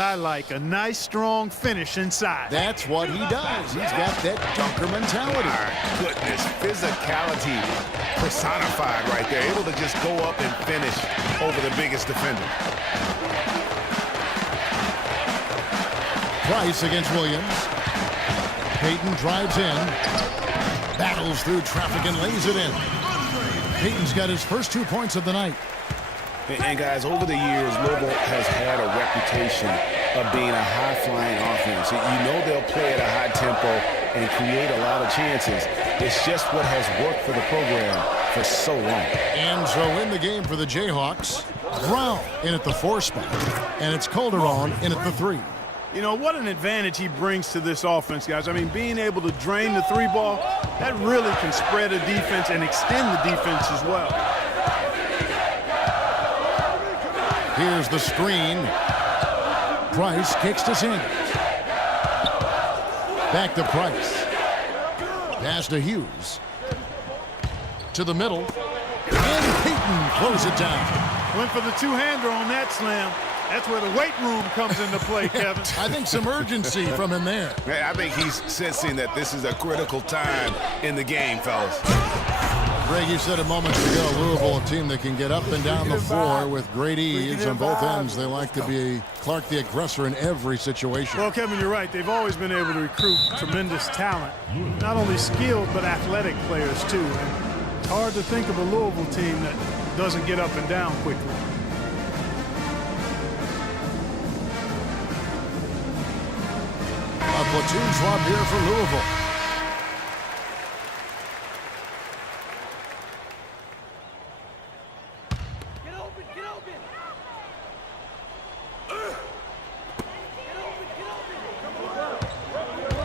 I like a nice, strong finish inside. That's what he does. He's got that dunker mentality. My goodness, physicality personified right there. Able to just go up and finish over the biggest defender. Price against Williams. Payton drives in. Battles through traffic and lays it in. Payton's got his first 2 points of the night. And guys, over the years, Louisville has had a reputation of being a high-flying offense. You know they'll play at a high tempo and create a lot of chances. It's just what has worked for the program for so long. And so in the game for the Jayhawks, Brown in at the 4 spot. And it's Calderon in at the 3. You know, what an advantage he brings to this offense, guys. I mean, being able to drain the 3 ball, that really can spread a defense and extend the defense as well. Here's the screen. Price kicks to Sanders. Back to Price. Pass to Hughes. To the middle. And Payton throws it down. Went for the two-hander on that slam. That's where the weight room comes into play, Kevin. I think some urgency from him there. I think he's sensing that this is a critical time in the game, fellas. Greg, you said a moment ago, Louisville, a team that can get up and down the floor with great ease on both ends. They like to be Clark the aggressor in every situation. Well, Kevin, you're right. They've always been able to recruit tremendous talent. Not only skilled, but athletic players, too. And it's hard to think of a Louisville team that doesn't get up and down quickly. A platoon swap here for Louisville.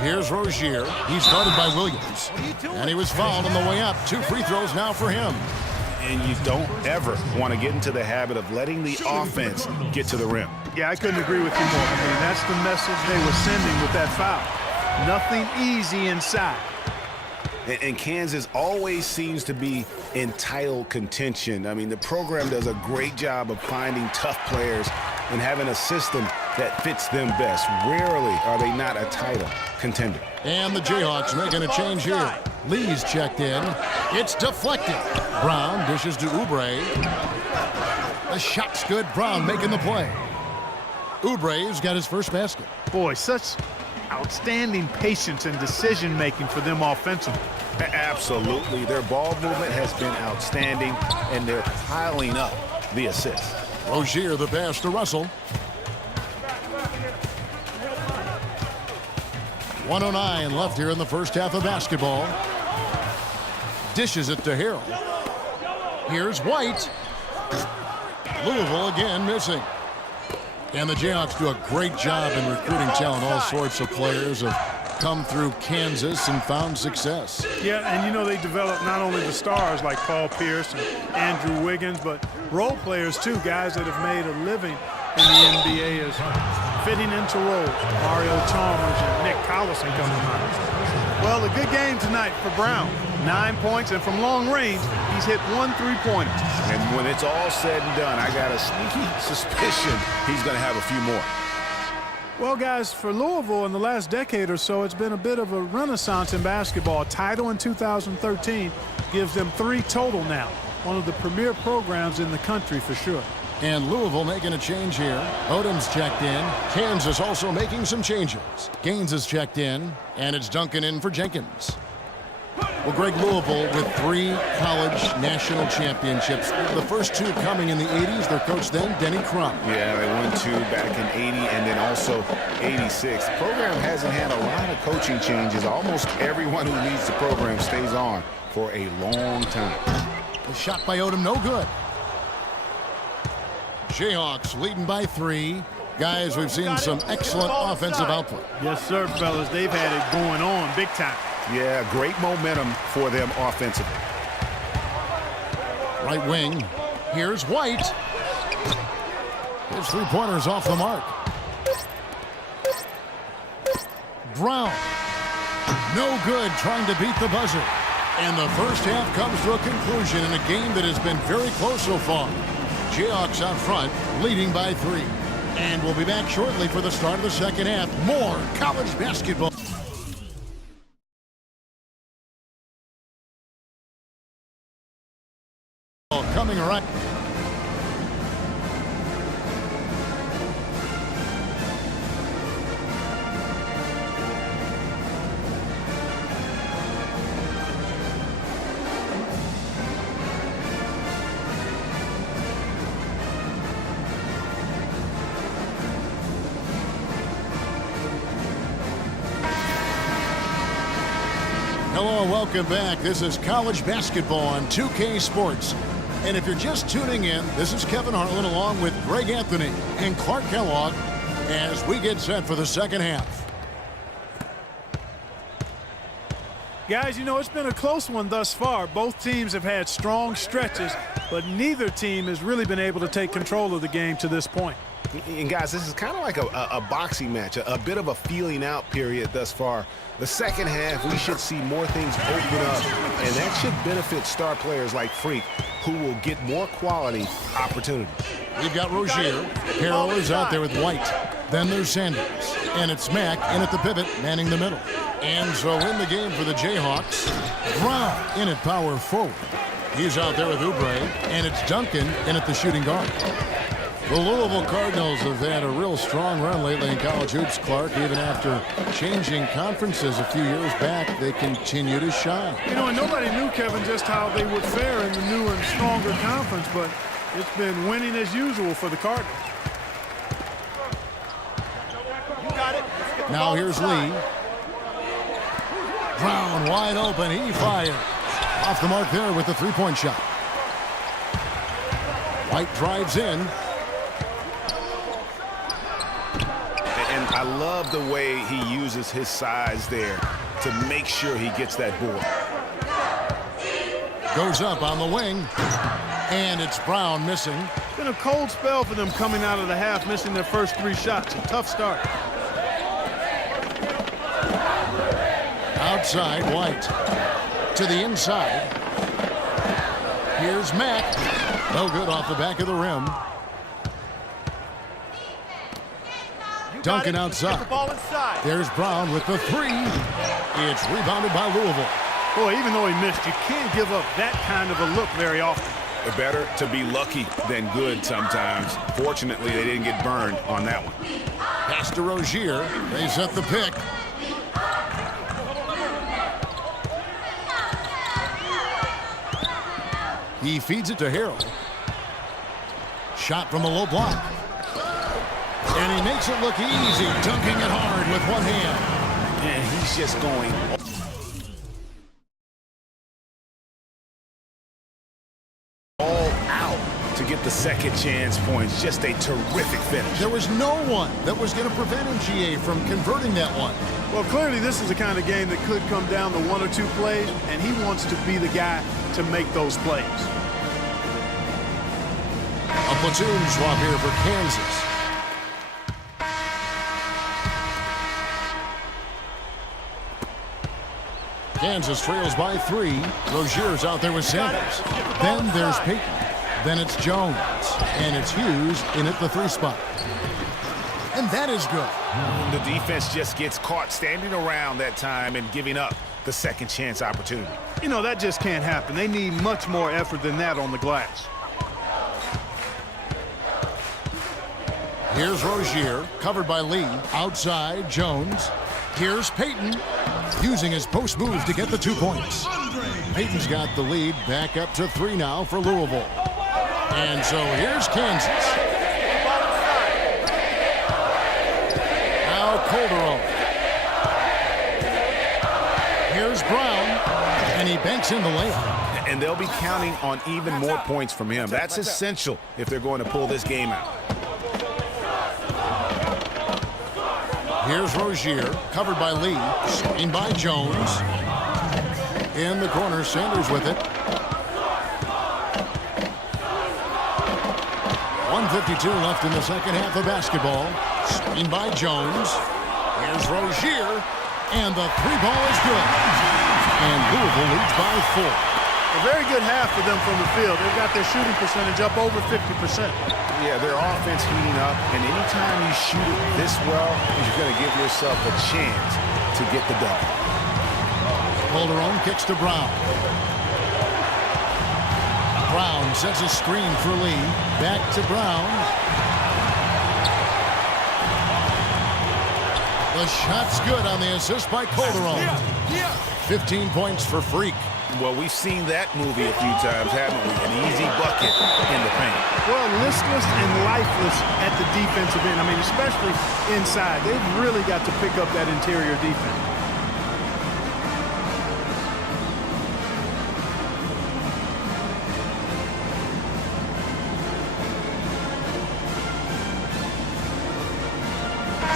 Here's Rozier. He's guarded by Williams. And he was fouled on the way up. 2 free throws now for him. And you don't ever want to get into the habit of letting the offense get to the rim. Yeah, I couldn't agree with you more. I mean, that's the message they were sending with that foul. Nothing easy inside. And Kansas always seems to be in title contention. I mean, the program does a great job of finding tough players and having a system that fits them best. Rarely are they not a title contender. And the Jayhawks making a change here. Lee's checked in. It's deflected. Brown dishes to Oubre. The shot's good. Brown making the play. Oubre's got his first basket. Boy, such outstanding patience and decision-making for them offensively. Absolutely. Their ball movement has been outstanding, and they're piling up the assists. Rozier the pass to Russell. 1:09 left here in the first half of basketball. Dishes it to Harrell. Here's White. Louisville again missing. And the Jayhawks do a great job in recruiting talent. All sorts of players have come through Kansas and found success. Yeah, and you know they develop not only the stars like Paul Pierce and Andrew Wiggins, but role players too, guys that have made a living in the NBA as fitting into roles. Mario Chalmers and Nick Collison come to mind. Well, a good game tonight for Brown. 9 points, and from long range, he's hit 1 3-pointer. And when it's all said and done, I got a sneaky suspicion he's going to have a few more. Well, guys, for Louisville in the last decade or so, it's been a bit of a renaissance in basketball. A title in 2013 gives them 3 total now. One of the premier programs in the country for sure. And Louisville making a change here. Odom's checked in. Kansas also making some changes. Gaines is checked in, and it's Duncan in for Jenkins. Well, Greg, Louisville with 3 college national championships. The first 2 coming in the 80s. Their coach then, Denny Crum. Yeah, they won 2 back in 80 and then also 86. The program hasn't had a lot of coaching changes. Almost everyone who leads the program stays on for a long time. The shot by Odom, no good. Jayhawks leading by 3. Guys, we've seen some excellent offensive output. Yes, sir, fellas. They've had it going on big time. Yeah, great momentum for them offensively. Right wing. Here's White. His 3-pointers off the mark. Brown. No good trying to beat the buzzer. And the first half comes to a conclusion in a game that has been very close so far. Jayhawks out front, leading by 3. And we'll be back shortly for the start of the second half. More college basketball. Coming right. Hello and welcome back. This is college basketball on 2K Sports. And if you're just tuning in, this is Kevin Harlan along with Greg Anthony and Clark Kellogg as we get set for the second half. Guys, you know, it's been a close one thus far. Both teams have had strong stretches, but neither team has really been able to take control of the game to this point. And guys, this is kind of like a boxing match, a bit of a feeling out period thus far. The second half, we should see more things open up, and that should benefit star players like Freak, who will get more quality opportunities. We've got Rozier. Harrell is out there with White. Then there's Sanders. And it's Mack in at the pivot, manning the middle. And so in the game for the Jayhawks, Brown in at power forward. He's out there with Oubre, and it's Duncan in at the shooting guard. The Louisville Cardinals have had a real strong run lately in college hoops, Clark. Even after changing conferences a few years back, they continue to shine. You know, and nobody knew, Kevin, just how they would fare in the new and stronger conference, but it's been winning as usual for the Cardinals. You got it. Now here's Lee. Brown wide open. He fires. Off the mark there with the three-point shot. White drives in. I love the way he uses his size there to make sure he gets that board. Goes up on the wing, and it's Brown missing. It's been a cold spell for them coming out of the half, missing their first three shots. A tough start. Outside, White. To the inside. Here's Mack. No good off the back of the rim. Duncan outside. The ball inside. There's Brown with the three. It's rebounded by Louisville. Boy, even though he missed, you can't give up that kind of a look very often. Better to be lucky than good sometimes. Fortunately, they didn't get burned on that one. Pass to Rozier. They set the pick. He feeds it to Harrell. Shot from the low block. And he makes it look easy, dunking it hard with one hand. And he's just going all out to get the second chance points. Just a terrific finish. There was no one that was going to prevent MGA from converting that one. Well, clearly this is the kind of game that could come down to one or two plays, and he wants to be the guy to make those plays. A platoon swap here for Kansas. Kansas trails by 3. Rozier's out there with Sanders. Then there's Payton. Then it's Jones. And it's Hughes in at the 3 spot. And that is good. The defense just gets caught standing around that time and giving up the second chance opportunity. You know, that just can't happen. They need much more effort than that on the glass. Here's Rozier, covered by Lee. Outside, Jones. Here's Payton, using his post move to get the 2 points. Payton's got the lead, back up to 3 now for Louisville. And so here's Kansas. Now Calderon. Here's Brown, and he banks in the layup. And they'll be counting on even more points from him. That's essential if they're going to pull this game out. Here's Rozier, covered by Lee, screened by Jones. In the corner, Sanders with it. 1:52 left in the second half of basketball. Screened by Jones. Here's Rozier, and the 3-ball is good. And Louisville leads by 4. A very good half for them from the field. They've got their shooting percentage up over 50%. Yeah, their offense heating up, and anytime you shoot it this well, you're going to give yourself a chance to get the dub. Calderon kicks to Brown. Brown sets a screen for Lee. Back to Brown. The shot's good on the assist by Calderon. 15 points for Freak. Well, we've seen that movie a few times, haven't we? An easy bucket in the paint. Well, listless and lifeless at the defensive end. I mean, especially inside. They've really got to pick up that interior defense.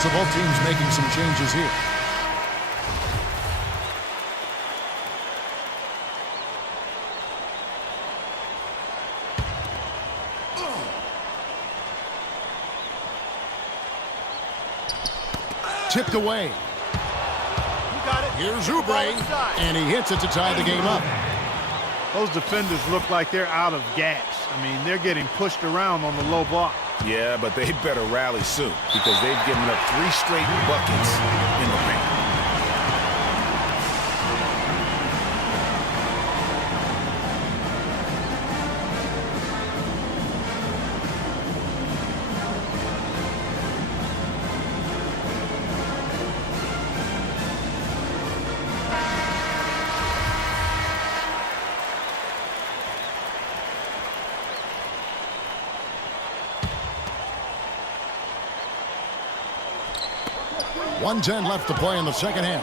So both teams making some changes here. Tipped away. You got it. Here's Ball Oubre, inside. and he hits it to tie the game up. Those defenders look like they're out of gas. I mean, they're getting pushed around on the low block. Yeah, but they better rally soon because they've given up 3 straight buckets in the paint. .110 left to play in the second half.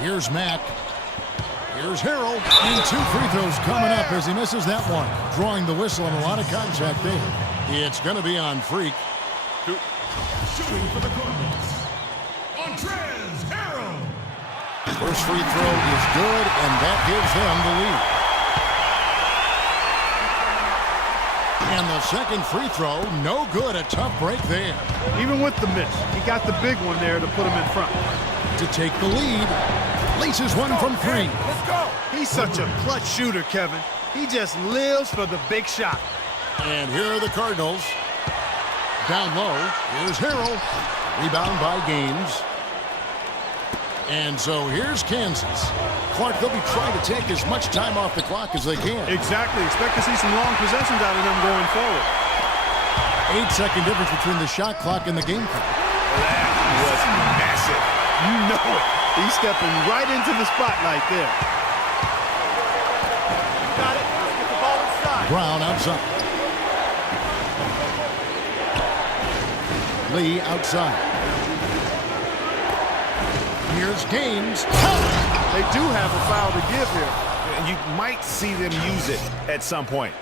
Here's Mack. Here's Harrell. And 2 free throws coming up as he misses that one. Drawing the whistle and a lot of contact there. It's going to be on Freak. Shooting for the Cardinals, Montrezl Harrell. First free throw is good, and that gives them the lead. And the second free throw, no good. A tough break there. Even with the miss, he got the big one there to put him in front. To take the lead, laces one from 3. Let's go. He's such a clutch shooter, Kevin. He just lives for the big shot. And here are the Cardinals. Down low, here's Harrell. Rebound by Gaines. And so here's Kansas. Clark, they'll be trying to take as much time off the clock as they can. Exactly. Expect to see some long possessions out of them going forward. 8-second difference between the shot clock and the game clock. That was massive. You know it. He's stepping right into the spotlight there. You got it. Let's get the ball inside. Brown outside. Lee outside. Here's Gaines. They do have a foul to give here. And you might see them use it at some point.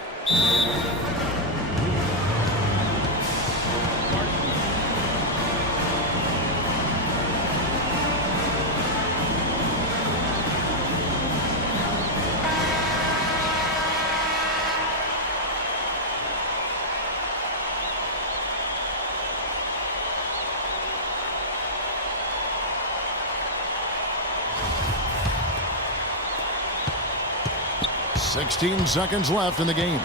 .16 seconds left in the game.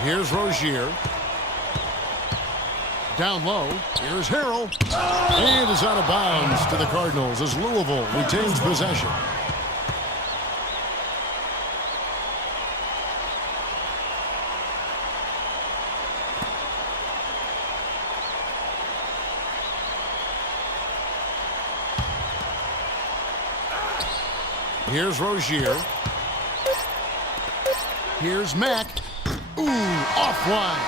Here's Rozier. Down low. Here's Harrell. And is out of bounds to the Cardinals as Louisville retains possession. Here's Rozier. Here's Mack. Ooh, offline.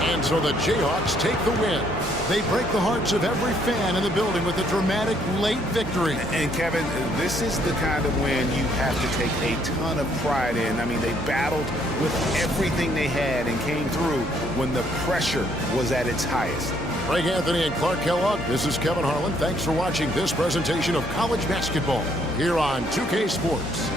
And so the Jayhawks take the win. They break the hearts of every fan in the building with a dramatic late victory. And Kevin, this is the kind of win you have to take a ton of pride in. I mean, they battled with everything they had and came through when the pressure was at its highest. Greg Anthony and Clark Kellogg, this is Kevin Harlan. Thanks for watching this presentation of college basketball here on 2K Sports.